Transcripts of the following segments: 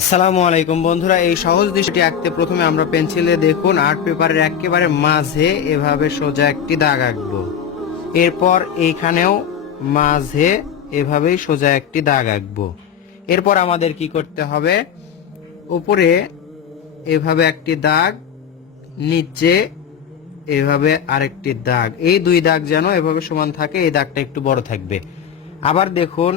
আসসালামু আলাইকুম বন্ধুরা, এই সহজ দৃশ্যটি আঁকতে প্রথমে আমরা পেন্সিলে দেখুন আর্ট পেপারের একেবারে মাঝে এভাবে সোজা একটি দাগ আঁকবো। এরপর এইখানেও মাঝে এভাবেই সোজা একটি দাগ আঁকবো। এরপর আমাদের কি করতে হবে? উপরে এভাবে একটি দাগ, নিচে এভাবে আরেকটি দাগ। এই দুই দাগ যেন এভাবে সমান থাকে, এই দাগটা একটু বড় থাকবে। আবার দেখুন,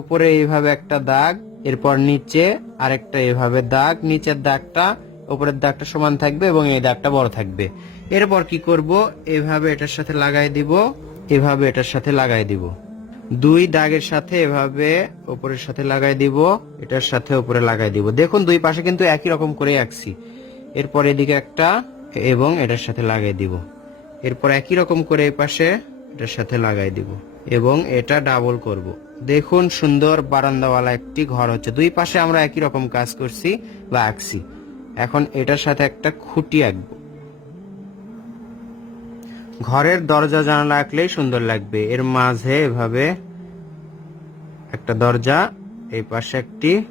উপরে এইভাবে একটা দাগ, এরপর নিচে আরেকটা এভাবে দাগ, নিচের দাগটা, উপরের দাগটা সমান থাকবে এবং এই দাগটা বড় থাকবে। এরপর কি করব? এভাবে এটার সাথে লাগাই দিব, এভাবে এটার সাথে লাগাই দিব। দুই দাগের সাথে এভাবে উপরের সাথে লাগাই দিব, এটার সাথে উপরে লাগাই দিব। দেখুন, দুই পাশে কিন্তু একই রকম করে আঁকছি। এরপর এদিকে একটা এবং এটার সাথে লাগাই দিব। এরপর একই রকম করে এই পাশে এটার সাথে লাগাই দিব এবং এটা ডাবল করব। দেখুন সুন্দর বারান্দাওয়ালা একটি ঘর হচ্ছে। দুই পাশে আমরা একই রকম কাজ করছি বা আঁকছি। এখন এটার সাথে একটা খুঁটি আঁকবো। ঘরের দরজা জানালা আঁকলেই সুন্দর লাগবে। এর মাঝে এভাবে একটা দরজা, এই পাশে একটি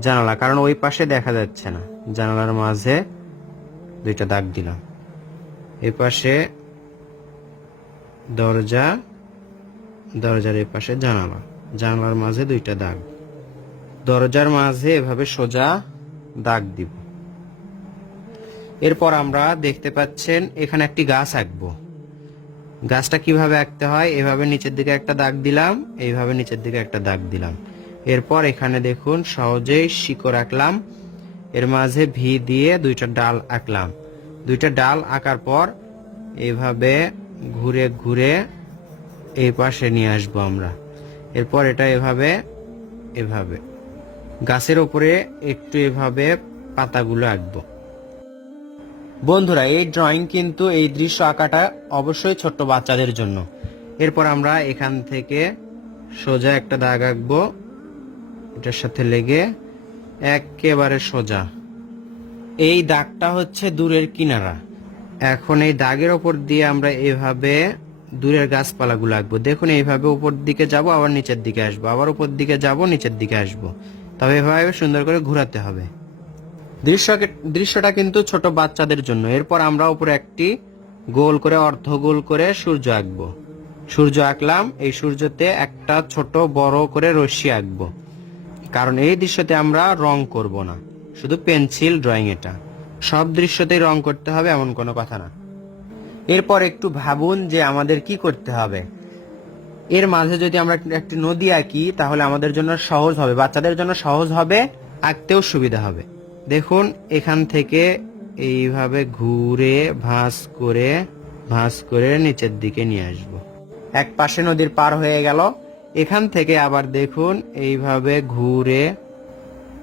জানালা। কারণ ওই পাশে দেখা যাচ্ছে না। জানালার মাঝে দুইটা দাগ দিলাম। এই পাশে দরজা দরজার এই পাশে জানালা। জানালার মাঝে দুইটা দাগ। দরজার মাঝে এভাবে সোজা দাগ দিব। এরপর আমরা দেখতে পাচ্ছেন এখানে একটি গাছ আঁকবো। গাছটা কীভাবে আঁকতে হয়? এভাবে নিচের দিকে একটা দাগ দিলাম, এইভাবে নিচের দিকে একটা দাগ দিলাম। এরপর এখানে দেখুন, সহজেই শিকড় আঁকলাম। এর মাঝে ভি দিয়ে দুইটা ডাল আঁকলাম। দুইটা ডাল আঁকার পর এভাবে ঘুরে ঘুরে এই পাশে নিয়ে আসব আমরা। এরপর এটা এভাবে এভাবে। গাছের ওপরে একটু এভাবে পাতাগুলো আঁকবো। বন্ধুরা, এই ড্রয়িং কিন্তু এই দৃশ্য আঁকাটা অবশ্যই ছোট্ট বাচ্চাদের জন্য। এরপর আমরা এখান থেকে সোজা একটা দাগ আঁকবো। এটার সাথে লেগে একেবারে সোজা। এই দাগটা হচ্ছে দূরের কিনারা। এখন এই দাগের ওপর দিয়ে আমরা এভাবে দূরের গাছপালাগুলো আঁকবো। দেখুন, এইভাবে উপর দিকে যাব, আবার নিচের দিকে আসব। আবার উপর দিকে যাব, নিচের দিকে আসব। তবে এভাবে সুন্দর করে ঘোরাতে হবে। দৃশ্যকে, দৃশ্যটা কিন্তু ছোট বাচ্চাদের জন্য। এরপর আমরা উপরে একটি গোল করে, অর্ধ গোল করে সূর্য আঁকবো। সূর্য আঁকলাম, এই সূর্যতে একটা ছোট বড় করে রশ্মি আঁকবো। কারণ এই দৃশ্যতে আমরা রং করব না। শুধু পেন্সিল ড্রয়িং এটা। সব দৃশ্যতেই রং করতে হবে, এমন কোনো কথা না। এরপর একটু ভাবুন যে আমাদের কি করতে হবে। এর মাঝে যদি আমরা একটি নদী আঁকি, তাহলে আমাদের জন্য সহজ হবে, বাচ্চাদের জন্য সহজ হবে, আঁকতেও সুবিধা হবে। দেখুন, এখান থেকে এইভাবে ঘুরে, ভাঁজ করে ভাঁজ করে নিচের দিকে নিয়ে আসব। এক পাশে নদীর পার হয়ে গেল। এখান থেকে আবার দেখুন, এইভাবে ঘুরে,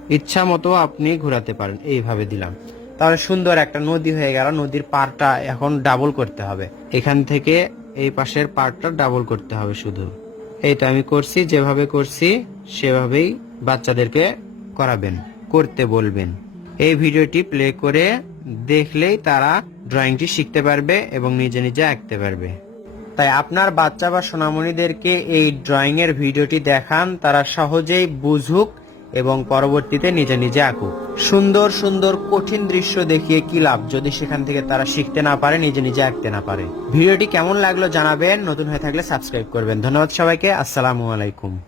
ইচ্ছা মতো আপনি ঘোরাতে পারেন। এইভাবে দিলাম। তাহলে সুন্দর একটা নদী হয়ে গেল। নদীর পারটা এখন ডাবল করতে হবে। এখান থেকে এই পাশের পারটা ডাবল করতে হবে শুধু। এই তো আমি করছি, যেভাবে করছি, সেভাবেই বাচ্চাদেরকে করাবেন, করতে বলবেন। এই ভিডিওটি প্লে করে দেখলেই তারা ড্রয়িংটি শিখতে পারবে এবং নিজে নিজে আঁকতে পারবে। তাই আপনার বাচ্চা বা সোনামণিদেরকে এই ড্রয়িং এর ভিডিওটি দেখান, তারা সহজেই বুঝুক এবং পরবর্তীতে নিজে নিজে আঁকুক সুন্দর সুন্দর, কঠিন দৃশ্য দেখিয়ে কি লাভ যদি সেখান থেকে তারা শিখতে না পারে, নিজে নিজে আঁকতে না পারে? ভিডিওটি কেমন লাগল জানাবেন। নতুন হয়ে থাকলে সাবস্ক্রাইব করবেন। ধন্যবাদ সবাইকে। আসসালামু আলাইকুম।